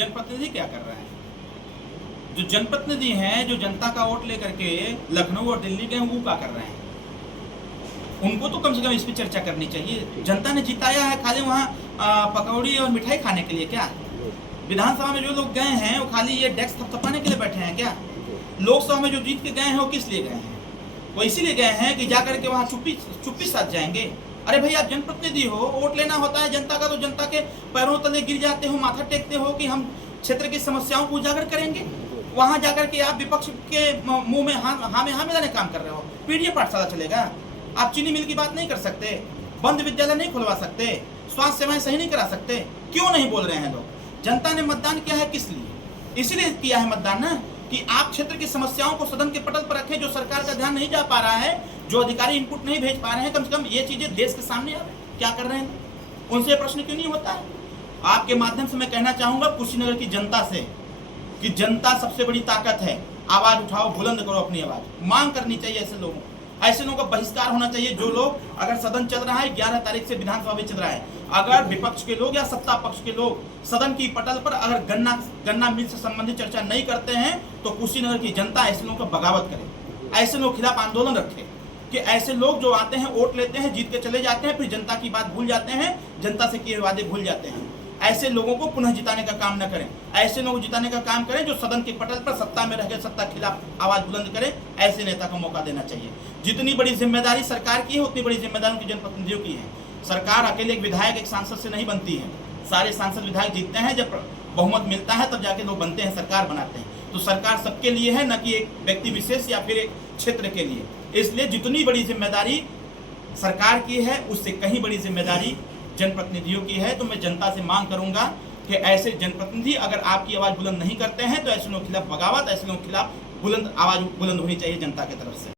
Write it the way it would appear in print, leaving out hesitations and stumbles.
जनप्रतिनिधि क्या कर रहे हैं? जो जनप्रतिनिधि हैं, जो जनता का वोट लेकर के लखनऊ और दिल्ली गए, वो क्या कर रहे हैं? उनको तो कम से कम इस पर चर्चा करनी चाहिए। जनता ने जिताया है खाली वहाँ पकौड़ी और मिठाई खाने के लिए क्या? विधानसभा में जो लोग गए हैं वो खाली ये डेस्क थपथपाने के लिए बैठे हैं क्या? लोकसभा में जो जीत के गए हैं वो किस लिए गए हैं? वो इसीलिए गए हैं कि जाकर के वहाँ चुप्पी साध जाएंगे। अरे भाई, आप जनप्रतिनिधि हो, वोट लेना होता है जनता का, तो जनता के पैरों तले गिर जाते हो, माथा टेकते हो कि हम क्षेत्र की समस्याओं को उजागर करेंगे। वहां जाकर के आप विपक्ष के मुंह में हाँ मिलाने काम कर रहे हो। पीडीए पाठशाला चलेगा? आप चीनी मिल की बात नहीं कर सकते, बंद विद्यालय नहीं खुलवा सकते, स्वास्थ्य सेवाएं सही नहीं करा सकते। क्यों नहीं बोल रहे हैं लोग? जनता ने मतदान किया है किस लिए? इसीलिए किया है मतदान ना कि आप क्षेत्र की समस्याओं को सदन के पटल पर रखें। जो सरकार का ध्यान नहीं जा पा रहा है, जो अधिकारी इनपुट नहीं भेज पा रहे हैं, कम से कम ये चीजें देश के सामने आवे। क्या कर रहे हैं उनसे प्रश्न क्यों नहीं होता है? आपके माध्यम से मैं कहना चाहूंगा कुशीनगर की जनता से कि जनता सबसे बड़ी ताकत है। आवाज उठाओ, बुलंद करो अपनी आवाज। मांग करनी चाहिए ऐसे लोगों का बहिष्कार होना चाहिए। जो लोग, अगर सदन चल रहा है, 11 तारीख से विधानसभा भी चल रहा है, अगर विपक्ष के लोग या सत्ता पक्ष के लोग सदन की पटल पर अगर गन्ना मिल से संबंधित चर्चा नहीं करते हैं, तो कुशीनगर की जनता ऐसे लोगों का बगावत करे, ऐसे लोग खिलाफ आंदोलन रखे। कि ऐसे लोग जो आते हैं, वोट लेते हैं, जीत के चले जाते हैं, फिर जनता की बात भूल जाते हैं, जनता से किए वादे भूल जाते हैं। ऐसे लोगों को पुनः जिताने का काम न करें। ऐसे लोग जिताने का काम करें जो सदन के पटल पर सत्ता में रहकर सत्ता के खिलाफ आवाज बुलंद करें। ऐसे नेता को मौका देना चाहिए। जितनी बड़ी जिम्मेदारी सरकार की है, उतनी बड़ी जिम्मेदारी उनकी जनप्रतिनिधियों की है। सरकार अकेले एक विधायक, एक सांसद से नहीं बनती है। सारे सांसद विधायक जीतते हैं, जब बहुमत मिलता है तब जाके लोग बनते हैं, सरकार बनाते हैं। तो सरकार सबके लिए है, न कि एक व्यक्ति विशेष या फिर एक क्षेत्र के लिए। इसलिए जितनी बड़ी जिम्मेदारी सरकार की है, उससे कहीं बड़ी जिम्मेदारी जनप्रतिनिधियों की है। तो मैं जनता से मांग करूंगा कि ऐसे जनप्रतिनिधि अगर आपकी आवाज बुलंद नहीं करते हैं, तो ऐसे लोगों के खिलाफ बगावत, ऐसे लोगों के खिलाफ आवाज बुलंद होनी चाहिए जनता की तरफ से।